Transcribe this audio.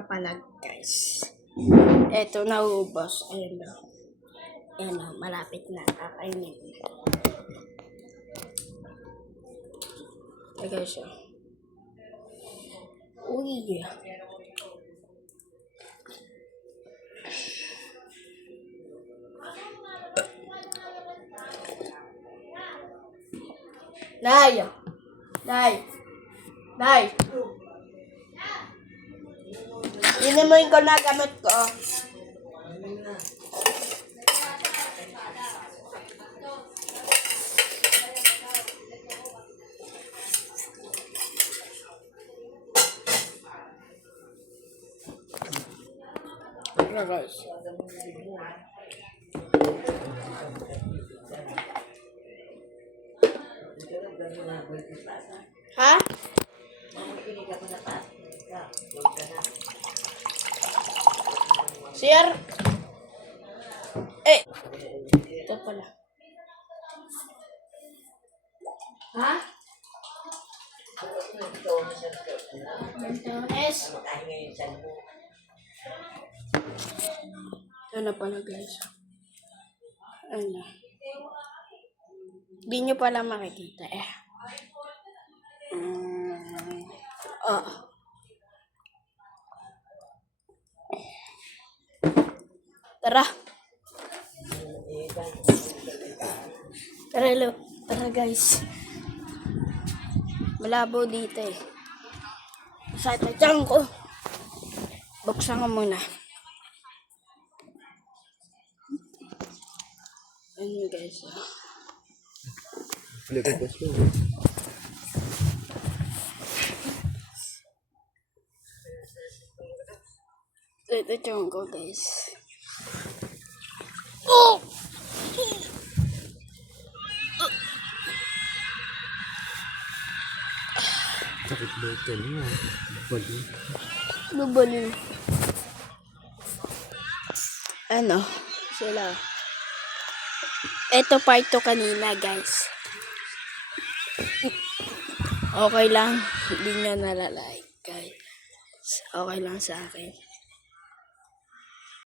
Kapalag, guys. Eto, naubos. Ayun na. Ayan na, malapit na. Kakainin. Ay, guys. Uy. Nay! Nay! Nay! Inumin ko na gamot ko. Yeah, guys. Ha? Sir? Eh! Ito pala. Ha? Mentones. Ito na pala, guys. Ano? Di nyo pala makikita eh. Oh. Tara. Tara, lo. Tara, guys. Malabo dito eh. Sa tadyang ko. Buksan ko muna. Ano, guys. Ito yung ko, guys. Oh! Sakit dito niya. Lubali. Ano? Sila. Ito part 2 kanina, guys. Okay lang. Hindi nyo nalalike, guys. Okay lang sa akin.